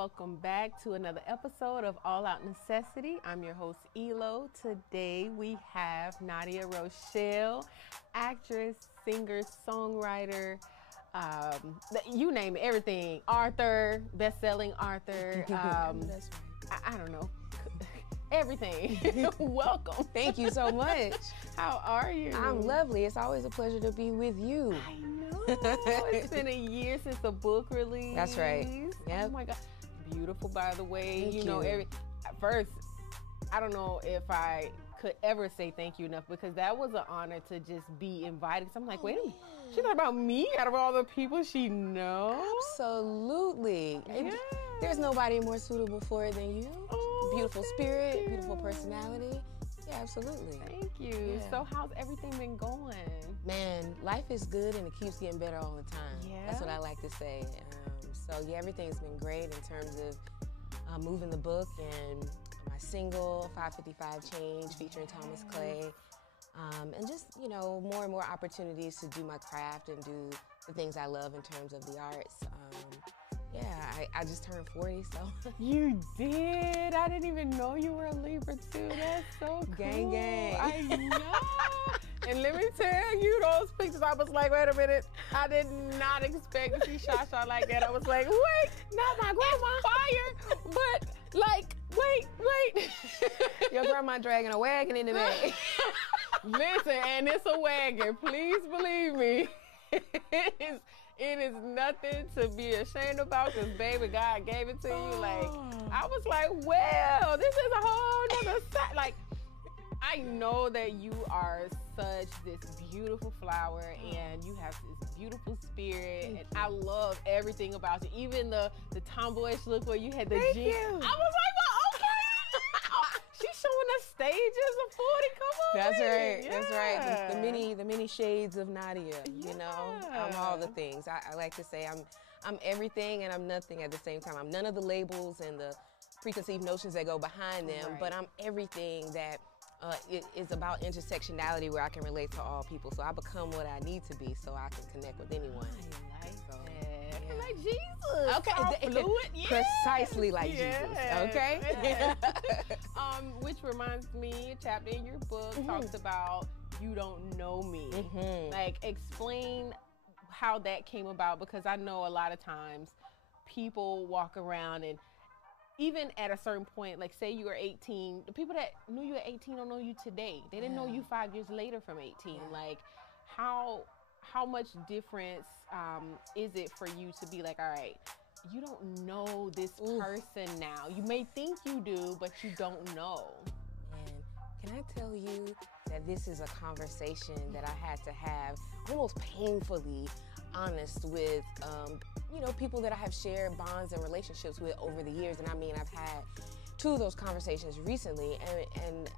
welcome back to another episode of All Out Necessity. I'm your host, Elo. Today we have Nadia Rochelle, actress, singer, songwriter, you name it, everything. Author, best-selling author. That's right. I don't know. Everything. Welcome. Thank you so much. How are you? I'm lovely. It's always a pleasure to be with you. I know. It's been a year since the book release. That's right. Yep. Oh my God. Beautiful, by the way. Thank know, you. At first, I don't know if I could ever say thank you enough, because that was an honor to just be invited. So I'm like, wait a minute. She thought about me out of all the people she knows? Absolutely. Yeah. There's nobody more suitable for it than you. Oh, Beautiful thank spirit, you. beautiful personality. Yeah, absolutely. Thank you. Yeah. So how's everything been going? Man, life is good and it keeps getting better all the time. Yeah. That's what I like to say. So yeah, everything's been great in terms of moving the book and my single, 555 Change, featuring Thomas Clay. And just, more and more opportunities to do my craft and do the things I love in terms of the arts. I just turned 40, so. You did? I didn't even know you were a Libra too. That's so cool. Gang, gang. I know. And let me tell you, those pictures, I was like, wait a minute. I did not expect to see Shasha like that. I was like, wait, not my grandma. Fire. But like, wait. Your grandma dragging a wagon in the bag. Listen, and it's a wagon. Please believe me. It is nothing to be ashamed about, because baby, God gave it to you. Like, I was like, well, this is a whole nother side. Like, I know that you are such this beautiful flower, and you have this beautiful spirit, and I love everything about you. Even the tomboyish look where you had the Thank jeans. you. I was like, well, okay. She's showing us stages of 40. Come on. That's baby. right. Yeah. That's right. The many shades of Nadia. Yeah. I'm all the things. I like to say I'm everything and I'm nothing at the same time. I'm none of the labels and the preconceived notions that go behind them, Right. but I'm everything that is about intersectionality, where I can relate to all people. So I become what I need to be, so I can connect with anyone. I like So, that. yeah. Like Jesus. Okay, All fluid. Yeah. precisely like Jesus. Okay. Yes. Which reminds me, a chapter in your book talks about you don't know me. Like, explain how that came about, because I know a lot of times people walk around and even at a certain point, like say you were 18, the people that knew you at 18 don't know you today. They didn't know you 5 years later from 18. Yeah. Like, how much difference is it for you to be like, all right, you don't know this person now. You may think you do, but you don't know. And can I tell you that this is a conversation that I had to have, almost painfully honest with, people that I have shared bonds and relationships with over the years. And I mean, I've had 2 of those conversations recently, and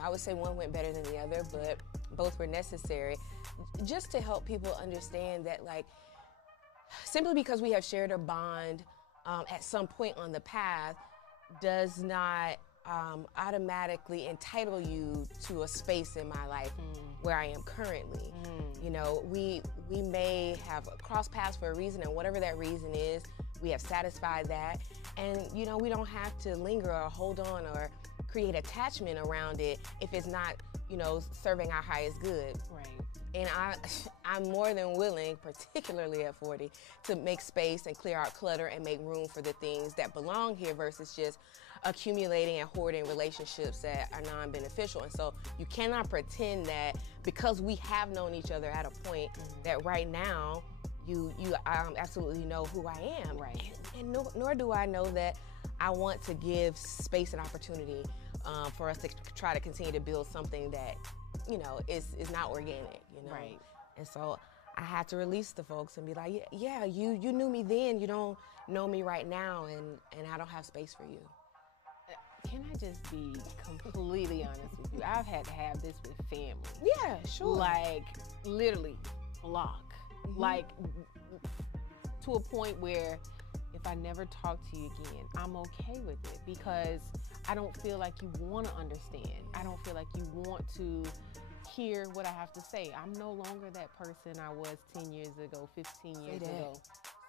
I would say one went better than the other, but both were necessary, just to help people understand that, like, simply because we have shared a bond at some point on the path does not automatically entitle you to a space in my life where I am currently. We may have crossed paths for a reason, and whatever that reason is, we have satisfied that. And, we don't have to linger or hold on or create attachment around it if it's not, serving our highest good. Right. And I'm more than willing, particularly at 40, to make space and clear out clutter and make room for the things that belong here, versus just accumulating and hoarding relationships that are non-beneficial. And so you cannot pretend that because we have known each other at a point that right now you absolutely know who I am. Right. And nor do I know that I want to give space and opportunity for us to try to continue to build something that is not organic, Right. And so I had to release the folks and be like, yeah, you knew me then, you don't know me right now, and I don't have space for you. Can I just be completely honest with you? I've had to have this with family. Yeah, sure. Like, literally, block. Like, to a point where if I never talk to you again, I'm okay with it, because I don't feel like you want to understand. I don't feel like you want to hear what I have to say. I'm no longer that person I was 10 years ago, 15 years ago.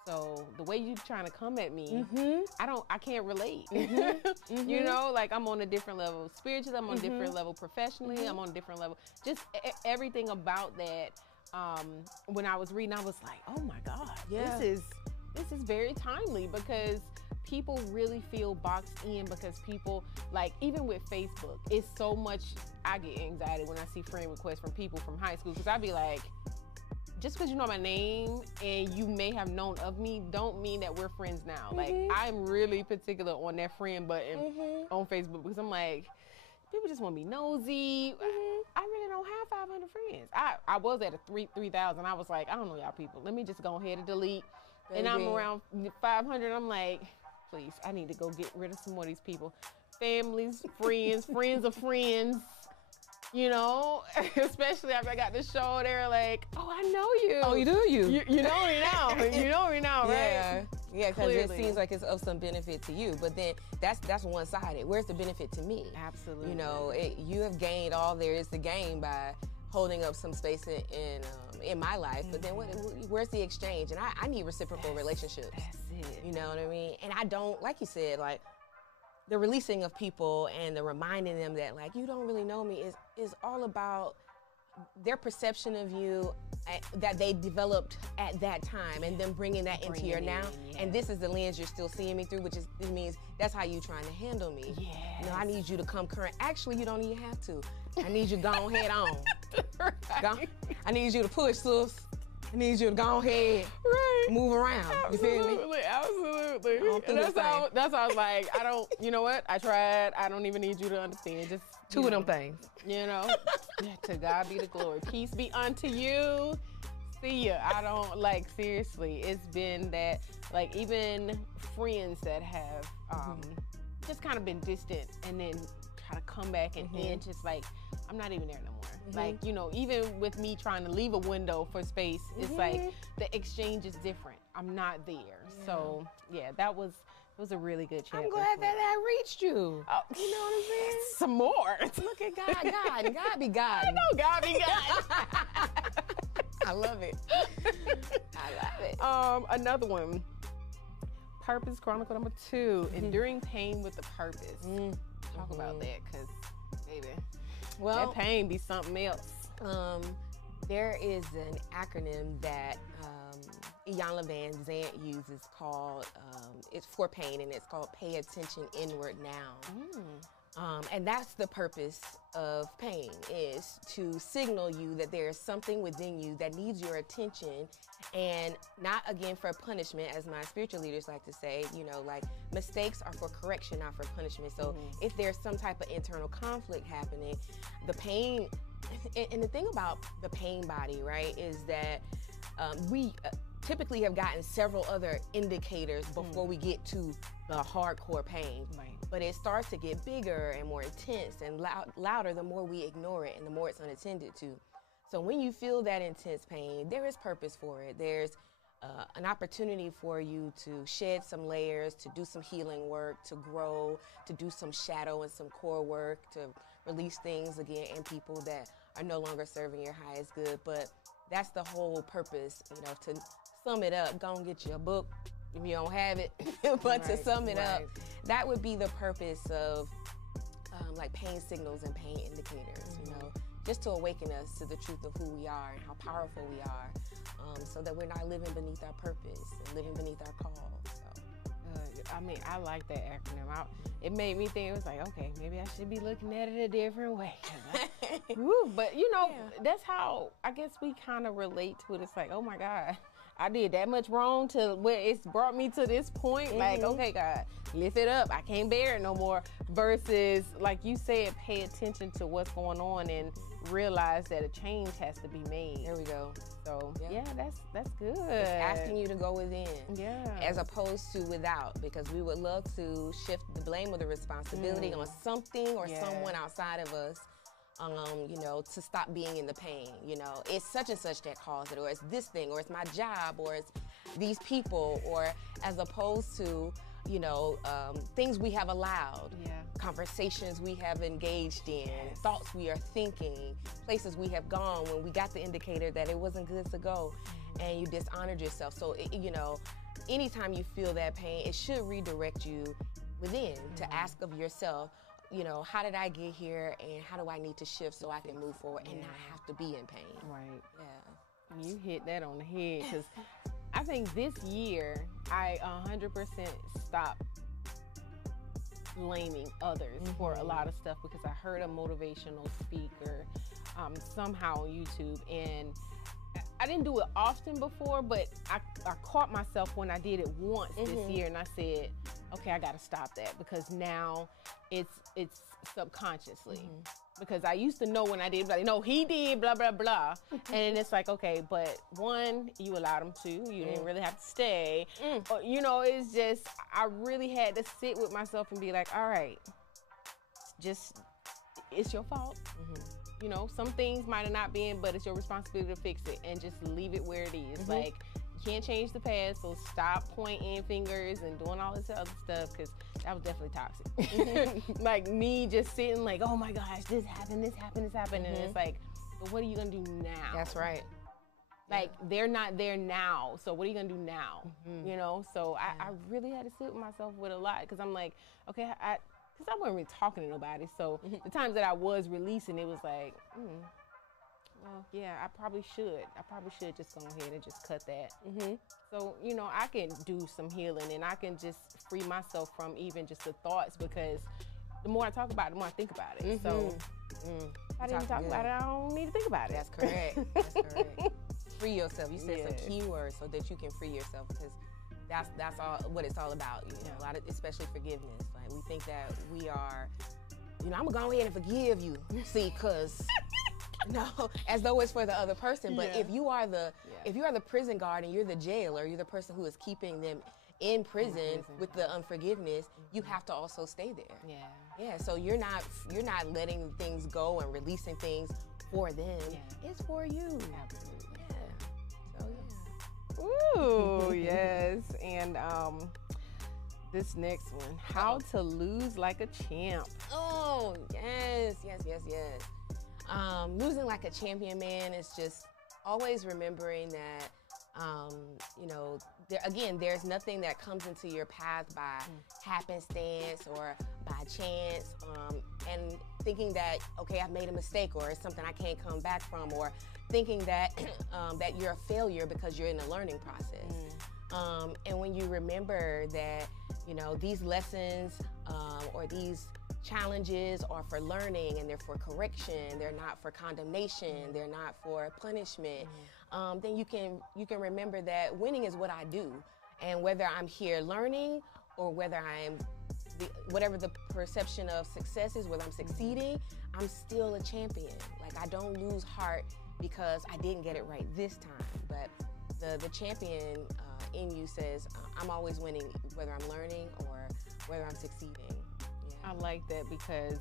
So the way you trying to come at me, Mm-hmm. I can't relate. Mm-hmm. You know, like I'm on a different level spiritually, I'm on a different level professionally, I'm on a different level. Just everything about that. When I was reading, I was like, oh my God, Yeah. this is very timely, because people really feel boxed in, because people, like, even with Facebook, it's so much. I get anxiety when I see friend requests from people from high school, because I be like, just because you know my name and you may have known of me, don't mean that we're friends now. Like, I'm really particular on that friend button on Facebook, because I'm like, people just want to be nosy. I really don't have 500 friends. I was at a 3,000. I was like, I don't know y'all people. Let me just go ahead and delete. And I'm around 500. I'm like, please, I need to go get rid of some more of these people. Families, friends, friends of friends. You know, especially after I got the show, they're like, oh, I know you. Oh, you do? You know me now. You know me now, right? Yeah, because it seems like it's of some benefit to you, but then that's one-sided. Where's the benefit to me? Absolutely. You know, you have gained all there is to gain by holding up some space in my life, but then where's the exchange? And I need reciprocal relationships. That's it. You know what I mean? And I don't, like you said, like, the releasing of people and the reminding them that, like, you don't really know me is all about their perception of you that they developed at that time, and then bringing that into your now. And this is the lens you're still seeing me through, which means that's how you trying to handle me. Yes. You know, I need you to come current. Actually, you don't even have to. I need you to go head on. Right. I need you to push, sis. I need you to go ahead, move around. You feel me? Absolutely. And that's how I was like, I don't, you know what? I tried. I don't even need you to understand. Just two of them things. You know, to God be the glory. Peace be unto you. See ya. I don't, like, seriously, it's been that, like, even friends that have just kind of been distant and then kind of come back and end, just like, I'm not even there no more. Like, you know, even with me trying to leave a window for space, it's like the exchange is different. I'm not there. Yeah. So, yeah, it was a really good chapter. I'm glad that reached you. Oh, you know what I'm saying? Some more. Look at God. God be God. I know God be God. I love it. I love it. Another one. Purpose Chronicle number 2. Enduring pain with a purpose. Talk about that, because, baby, that pain be something else. There is an acronym that Iyanla Van Zant uses called, it's for pain, and it's called Pay Attention Inward Now. And that's the purpose of pain, is to signal you that there is something within you that needs your attention, and not, again, for punishment, as my spiritual leaders like to say. You know, like, mistakes are for correction, not for punishment. So if there's some type of internal conflict happening, the pain, and the thing about the pain body, right, is that we typically have gotten several other indicators before we get to the hardcore pain. Right. But it starts to get bigger and more intense and louder the more we ignore it and the more it's unattended to. So when you feel that intense pain, there is purpose for it. There's an opportunity for you to shed some layers, to do some healing work, to grow, to do some shadow and some core work, to release things again in people that are no longer serving your highest good. But that's the whole purpose, you know. To sum it up, go and get you a book if you don't have it. But to sum it up, that would be the purpose of like pain signals and pain indicators, you know, just to awaken us to the truth of who we are and how powerful we are, so that we're not living beneath our purpose and living beneath our call. So. I mean, I like that acronym. It made me think, it was like, okay, maybe I should be looking at it a different way. But, you know, that's how I guess we kind of relate to it. It's like, oh my God, I did that much wrong to where it's brought me to this point. Like, okay, God, lift it up. I can't bear it no more. Versus, like you said, pay attention to what's going on and realize that a change has to be made. There we go. So, yeah, that's good. It's asking you to go within. Yeah. As opposed to without, because we would love to shift the blame or the responsibility on something or someone outside of us. You know, to stop being in the pain. You know, it's such and such that caused it, or it's this thing, or it's my job, or it's these people, or as opposed to, you know, things we have allowed, conversations we have engaged in, thoughts we are thinking, places we have gone when we got the indicator that it wasn't good to go, and you dishonored yourself. So, you know, anytime you feel that pain, it should redirect you within to ask of yourself, you know, how did I get here and how do I need to shift so I can move forward and not have to be in pain? Right. Yeah. You hit that on the head, because I think this year I 100% stopped blaming others for a lot of stuff, because I heard a motivational speaker somehow on YouTube, and I didn't do it often before, but I caught myself when I did it once this year, and I said, okay, I got to stop that, because now it's subconsciously. Because I used to know when I did, like, no, he did, blah, blah, blah. And it's like, okay, but one, you allowed him to. You didn't really have to stay. Or, you know, it's just, I really had to sit with myself and be like, all right, just, it's your fault. You know, some things might have not been, but it's your responsibility to fix it, and just leave it where it is. Like, you can't change the past, so stop pointing fingers and doing all this other stuff, because that was definitely toxic. Like, me just sitting like, oh my gosh, this happened, and it's like, but what are you gonna do now? That's right. Like, they're not there now, so what are you gonna do now? You know, so I really had to sit with myself with a lot, because I'm like, okay, because I wasn't really talking to nobody, so the times that I was releasing, it was like, well, yeah, I probably should just go ahead and just cut that. So, you know, I can do some healing, and I can just free myself from even just the thoughts, because the more I talk about it, the more I think about it. So, if I didn't talk about it, I don't need to think about it. That's correct. That's correct. Free yourself. You said some key words so that you can free yourself, because that's all what it's all about. You know, a lot of, especially forgiveness. Like, we think that we are, you know, I'm gonna go ahead and forgive you. See, cause no, as though it's for the other person. But if you are the prison guard and you're the jailer, you're the person who is keeping them in prison with the unforgiveness, you have to also stay there. Yeah. So you're not letting things go and releasing things for them. It's for you. Absolutely. Yeah. So Ooh, yes. And this next one, how to lose like a champ. Oh, yes. Losing like a champion, man, is just always remembering that, you know, there's nothing that comes into your path by happenstance or by chance, and thinking that, okay, I've made a mistake, or it's something I can't come back from, or thinking that that you're a failure because you're in a learning process. And when you remember that, you know, these lessons or these challenges are for learning, and they're for correction, they're not for condemnation, they're not for punishment, then you can remember that winning is what I do. And whether I'm here learning, or whether I'm whatever the perception of success is, whether I'm succeeding, I'm still a champion. Like, I don't lose heart because I didn't get it right this time. But the champion in you says, I'm always winning, whether I'm learning or whether I'm succeeding. I like that, because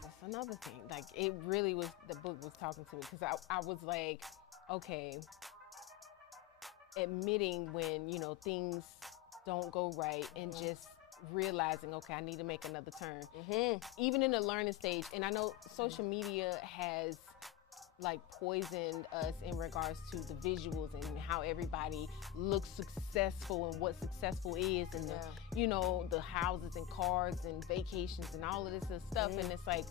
that's another thing. Like, it really was, the book was talking to me, because I was like, okay, admitting when, you know, things don't go right, and just realizing, okay, I need to make another turn. Even in the learning stage. And I know social media has like poisoned us in regards to the visuals and how everybody looks successful and what successful is, and the, you know, the houses and cars and vacations and all of this stuff. And it's like,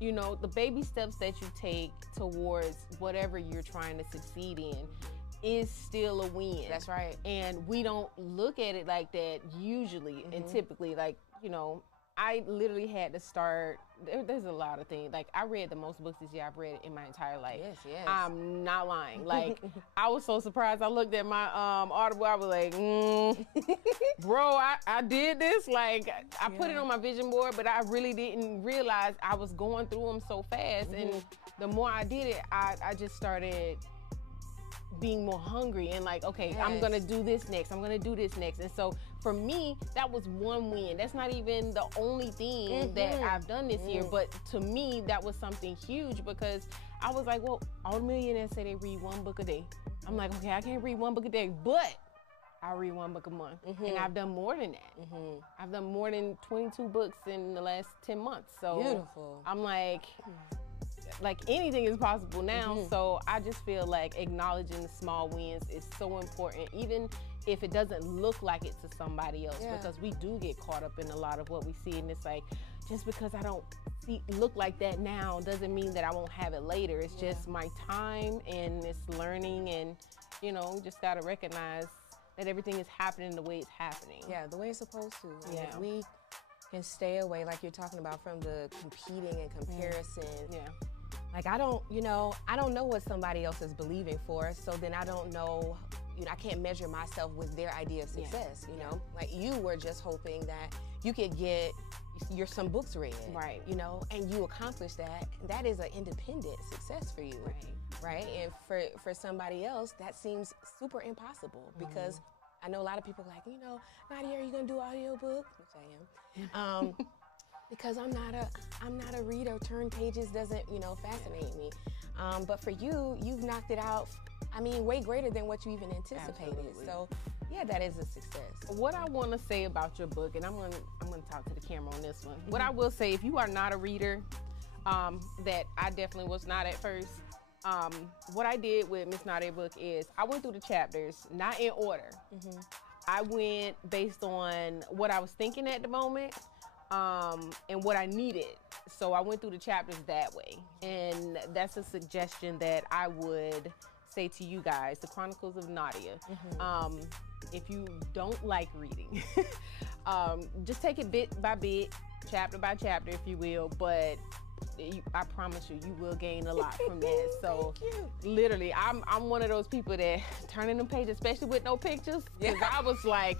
you know, the baby steps that you take towards whatever you're trying to succeed in is still a win. That's right. And we don't look at it like that usually and typically. Like, you know, I literally had to start, there's a lot of things. Like, I read the most books this year I've read in my entire life. Yes. I'm not lying. Like, I was so surprised. I looked at my Audible. I was like, bro, I did this. Like, I put it on my vision board, but I really didn't realize I was going through them so fast. And the more I did it, I just started being more hungry and like, okay, I'm gonna do this next. I'm gonna do this next. And so for me, that was one win. That's not even the only thing that I've done this year, but to me, that was something huge, because I was like, well, all the millionaires say they read one book a day. I'm like, okay, I can't read one book a day, but I read one book a month. And I've done more than that. I've done more than 22 books in the last 10 months. So beautiful. I'm like anything is possible now. So I just feel like acknowledging the small wins is so important. Even if it doesn't look like it to somebody else, Yeah. because we do get caught up in a lot of what we see, and it's like, just because I don't look like that now doesn't mean that I won't have it later. It's just my time, and it's learning, and just got to recognize that everything is happening the way it's happening. Yeah, the way it's supposed to. And Yeah. if we can stay away, like you're talking about, from the competing and comparison. Yeah. Like, I don't know what somebody else is believing for, so then I don't know, I can't measure myself with their idea of success, Like, you were just hoping that you could get some books read, Right. And you accomplished that. That is an independent success for you, right? And for somebody else, that seems super impossible, because I know a lot of people like, Nadia, are you gonna do audiobook? Which I am. Because I'm not a reader. Turn pages doesn't, fascinate me. But for you, you've knocked it out, way greater than what you even anticipated. Absolutely. So, yeah, that is a success. What I want to say about your book, and I'm gonna talk to the camera on this one. What I will say, if you are not a reader, that I definitely was not at first. What I did with Miss Nadia book is I went through the chapters, not in order. I went based on what I was thinking at the moment, and what I needed. So I went through the chapters that way. And that's a suggestion that I would say to you guys, the Chronicles of Nadia. If you don't like reading, just take it bit by bit, chapter by chapter, if you will, but I promise you, you will gain a lot from that. So literally, I'm one of those people that turning them pages, especially with no pictures, because I was like,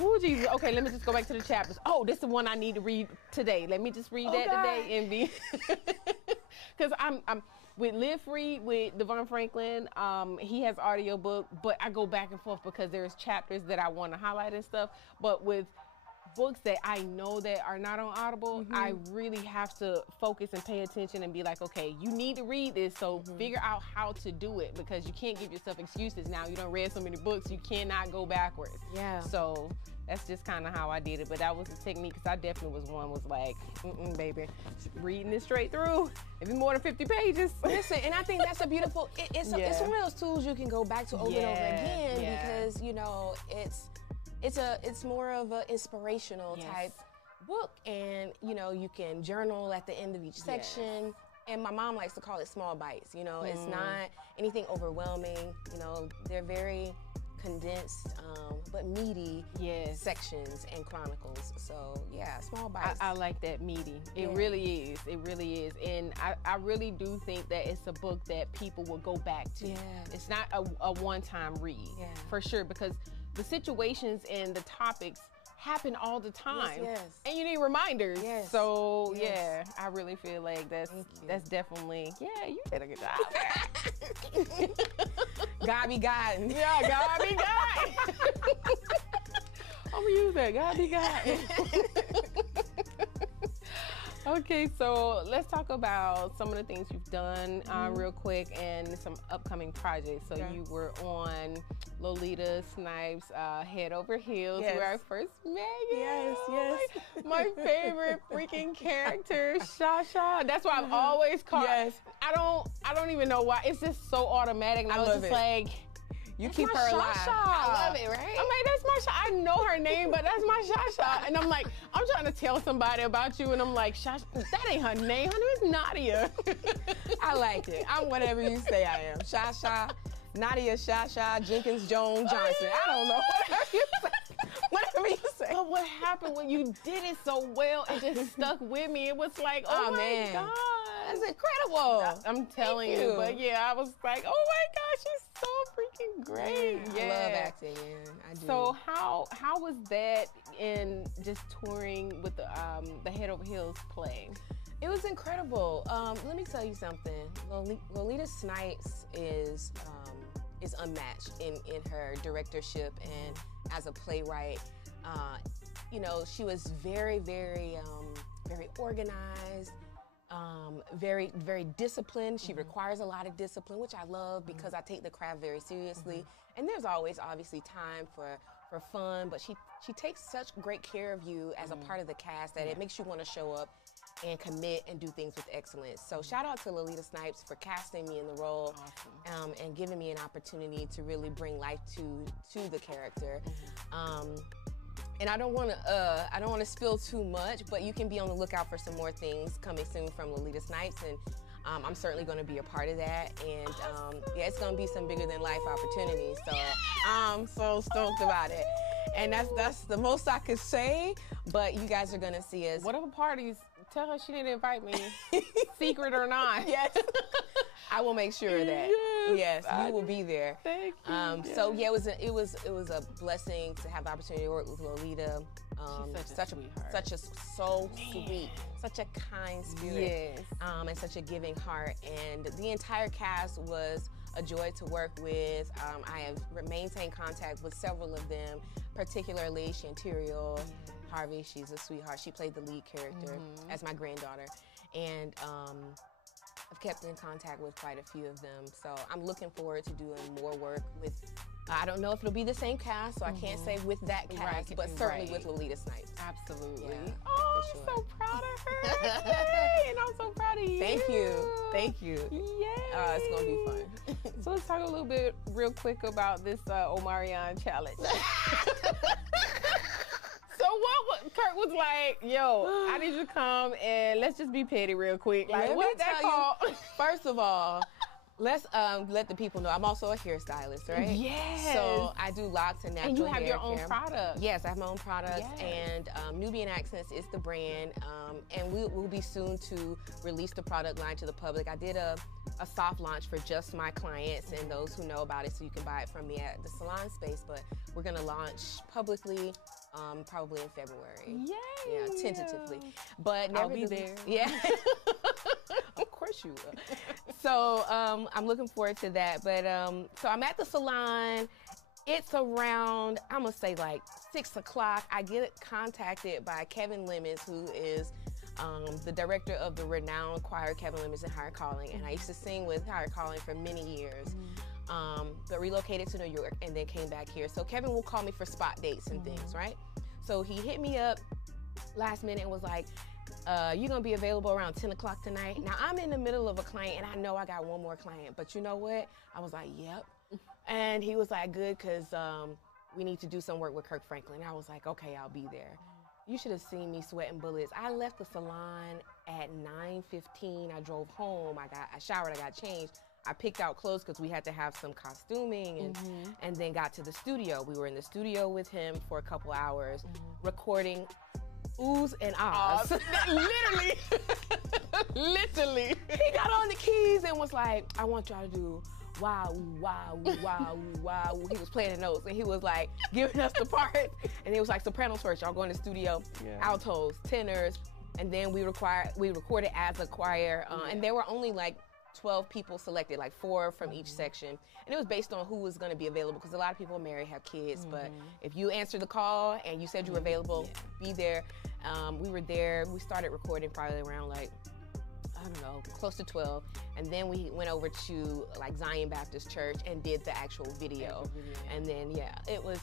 oh, Jesus. Okay, let me just go back to the chapters. Oh, this is the one I need to read today. Let me just read that today and be, because I'm with Live Free with Devon Franklin. He has audiobook, but I go back and forth because there's chapters that I want to highlight and stuff. But with books that I know that are not on Audible, I really have to focus and pay attention and be like, okay, you need to read this, so figure out how to do it, because you can't give yourself excuses. Now you done read so many books, you cannot go backwards. Yeah. So that's just kind of how I did it, but that was the technique, because I definitely was like, baby, reading this straight through. If it's more than 50 pages. Listen, and I think that's a beautiful, it's one of those tools you can go back to over and over again, because, it's more of an inspirational type book, and you can journal at the end of each section. And my mom likes to call it small bites. It's not anything overwhelming. They're very condensed but meaty sections and chronicles. So yeah, small bites. I like that, meaty. It really is. It really is. And I really do think that it's a book that people will go back to. It's not a one-time read, for sure, because the situations and the topics happen all the time, and you need reminders. So I really feel like that's definitely you did a good job. God be God. Yeah, God be God. I'm gonna use that. God be God. Okay, so let's talk about some of the things you've done real quick, and some upcoming projects. So you were on Lolita Snipes' Head Over Heels, where I first met you. Yes. My favorite freaking character, Shasha. That's why I've always called. I don't even know why. It's just so automatic. And I was just like, you keep her alive. I love it, right? I'm like, that's my Shasha. I know her name, but that's my Shasha. And I'm like, I'm trying to tell somebody about you, and I'm like, Shasha, that ain't her name. Her name is Nadia. I like it. I'm whatever you say I am. Shasha, Nadia, Shasha, Jenkins, Jones, Johnson. I don't know. Whatever you say. But what happened when you did it so well, it just stuck with me. It was like, oh my God. That's incredible. I'm telling you. But I was like, oh my gosh, she's so freaking great. I love acting, I do. So how was that in just touring with the Head Over Heels play? It was incredible. Let me tell you something. Lolita Snipes is unmatched in her directorship and as a playwright. She was very, very, very organized. Very, very disciplined. She requires a lot of discipline, which I love because I take the craft very seriously. And there's always obviously time for fun, but she takes such great care of you as a part of the cast that it makes you want to show up and commit and do things with excellence. So shout out to Lolita Snipes for casting me in the role. Awesome. And giving me an opportunity to really bring life to the character. And I don't want to spill too much, but you can be on the lookout for some more things coming soon from Lolita Snipes, and I'm certainly going to be a part of that. And yeah, it's going to be some bigger than life opportunities. So I'm so stoked about it. And that's the most I could say. But you guys are going to see us. Whatever parties, tell her she didn't invite me, secret or not. Yes. I will make sure of that. Yes, you will be there. Thank you. So yeah, it was a blessing to have the opportunity to work with Lolita. She's such a sweetheart. So sweet, such a kind spirit, Yes. And such a giving heart. And the entire cast was a joy to work with. I have maintained contact with several of them, particularly Chanterial Harvey. She's a sweetheart. She played the lead character as my granddaughter, and I've kept in contact with quite a few of them. So I'm looking forward to doing more work with, I don't know if it'll be the same cast, so I can't say with that cast, but certainly with Lolita Snipes. Absolutely. Yeah, oh, for I'm sure. so proud of her. Yay, and I'm so proud of you. Thank you. Thank you. Yay. It's going to be fun. So let's talk a little bit real quick about this Omarion challenge. So Kirk was like, yo, I need you to come and let's just be petty real quick. Like, what's that called? First of all, let's let the people know I'm also a hairstylist, right? Yes. So I do locks and natural And you have hair your own care. product. Yes, I have my own products, Yes. and Nubian Accents is the brand, and we'll be soon to release the product line to the public. I did a soft launch for just my clients and those who know about it, so you can buy it from me at the salon space, but we're gonna launch publicly probably in February. Yay. Yeah, tentatively. But I'll be there. Yeah. Of course you will. So I'm looking forward to that. But so I'm at the salon. It's around, I'm gonna say like 6 o'clock. I get contacted by Kevin Lemons, who is the director of the renowned choir Kevin Lemons and Higher Calling. And I used to sing with Higher Calling for many years. But relocated to New York and then came back here. So Kevin will call me for spot dates and things, right? So he hit me up last minute and was like, you gonna be available around 10 o'clock tonight? Now I'm in the middle of a client and I know I got one more client, but you know what? I was like, yep. And he was like, good, cause we need to do some work with Kirk Franklin. I was like, okay, I'll be there. You should have seen me sweating bullets. I left the salon at 9:15. I drove home. I showered. I got changed. I picked out clothes because we had to have some costuming, and then got to the studio. We were in the studio with him for a couple hours, recording oohs and ahs. Literally. Literally. He got on the keys and was like, I want y'all to do wow, wow, wow, wow. He was playing the notes and he was like giving us the parts. And it was like sopranos first. Y'all go in the studio, altos, tenors, and then we recorded as a choir. And there were only like 12 people selected, like 4 from each section. And it was based on who was going to be available, because a lot of people are married, have kids. But if you answered the call and you said you were available, be there. We were there. We started recording probably around like, I don't know, close to 12. And then we went over to like Zion Baptist Church and did the actual video. And then, it was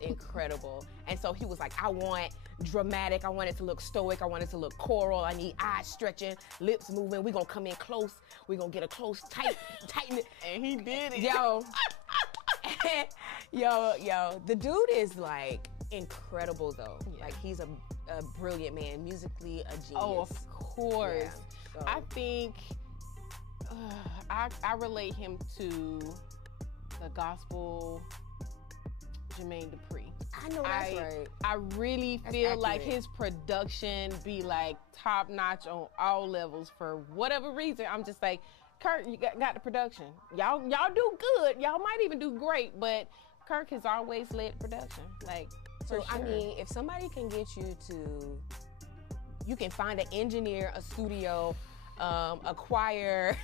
incredible. And so he was like, I want dramatic. I want it to look stoic. I want it to look choral. I need eyes stretching, lips moving. We're going to come in close. We're going to get a close, tighten it. And he did it. Yo, the dude is like incredible though. Like he's a brilliant man, musically a genius. Oh, of course. Yeah, so. I think I relate him to the gospel Jermaine Dupri. I know that's right. I really feel like his production be like top notch on all levels. For whatever reason, I'm just like, Kirk, you got the production. Y'all do good. Y'all might even do great, but Kirk has always led production. Like, so for sure. I mean, if somebody can get you to, you can find an engineer, a studio, a choir,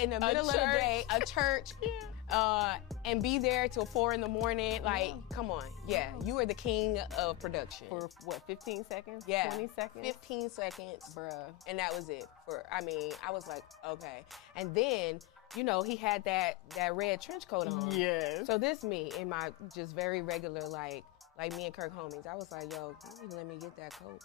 in the middle of the day, a church, and be there till 4 a.m. Like, come on. Yeah, you are the king of production. For what, 15 seconds? Yeah. 20 seconds? 15 seconds. Bruh. And that was it. I was like, okay. And then, he had that red trench coat on. Yes. So this me in my just very regular, like me and Kirk homies. I was like, yo, you need to let me get that coat.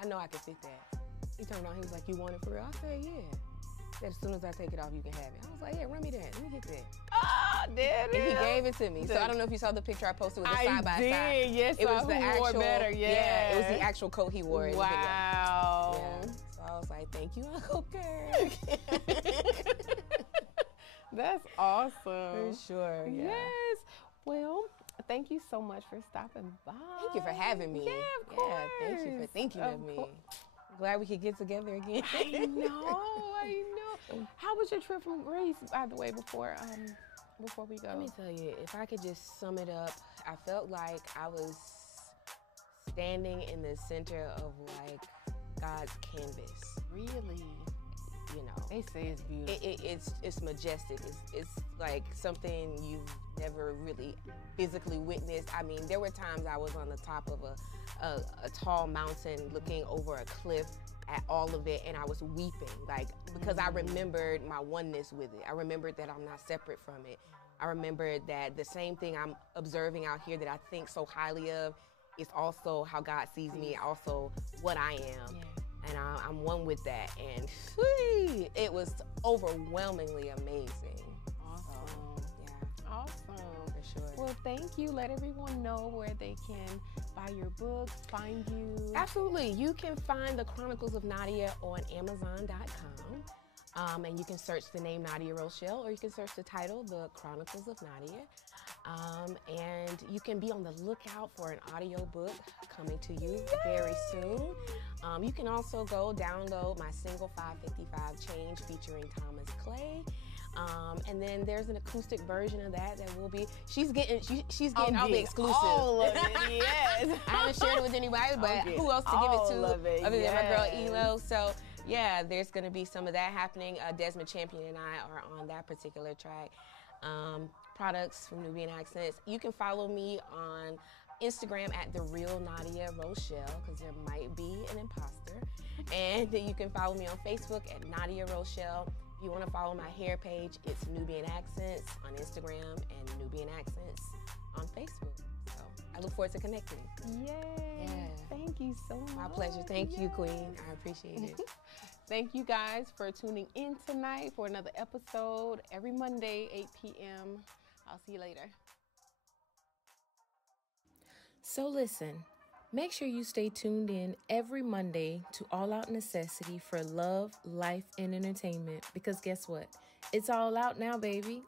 I know I can fit that. He turned around, he was like, you want it for real? I said, yeah. He said, as soon as I take it off, you can have it. I was like, yeah, run me that. Let me get that. Oh, did And he gave it to me. So I don't know if you saw the picture I posted with the side by side. I did, yes. It was the actual, better, yeah, it was the actual coat he wore in the video. Wow. Yeah. So I was like, thank you, Uncle Kirk. That's awesome. For sure, yeah. Yes. Well, thank you so much for stopping by. Thank you for having me. Yeah, of course. Yeah, thank you for thinking of me. Glad we could get together again. I know. How was your trip from Greece, by the way, before we go? Let me tell you, if I could just sum it up, I felt like I was standing in the center of like God's canvas. Really? You know, they say it's beautiful. It's majestic. It's like something you've never really physically witnessed. I mean, there were times I was on the top of a tall mountain looking over a cliff at all of it, and I was weeping, like, because I remembered my oneness with it. I remembered that I'm not separate from it. I remembered that the same thing I'm observing out here that I think so highly of is also how God sees me, also what I am. Yeah. And I'm one with that, and it was overwhelmingly amazing. Awesome. Yeah. Awesome. For sure. Well, thank you. Let everyone know where they can buy your book, find you. Absolutely. You can find The Chronicles of Nadia on Amazon.com. And you can search the name Nadia Rochelle, or you can search the title, The Chronicles of Nadia. And you can be on the lookout for an audiobook coming to you very soon. You can also go download my single 555 Change featuring Thomas Clay. And then there's an acoustic version of that will be, she's getting all the exclusive. All of it, yes. I haven't shared it with anybody, but who else to give it to other than my girl Elo. So yeah, there's gonna be some of that happening. Desmond Champion and I are on that particular track. Products from Nubian Accents. You can follow me on Instagram at The Real Nadia Rochelle, because there might be an imposter. And you can follow me on Facebook at Nadia Rochelle. If you want to follow my hair page, it's Nubian Accents on Instagram and Nubian Accents on Facebook. So I look forward to connecting. Yay. Yeah. Thank you so much. My pleasure. Thank you, Queen. I appreciate it. Thank you guys for tuning in tonight for another episode every Monday, 8 p.m. I'll see you later. So listen, make sure you stay tuned in every Monday to All Out Necessity for love, life, and entertainment, because guess what? It's all out now, baby.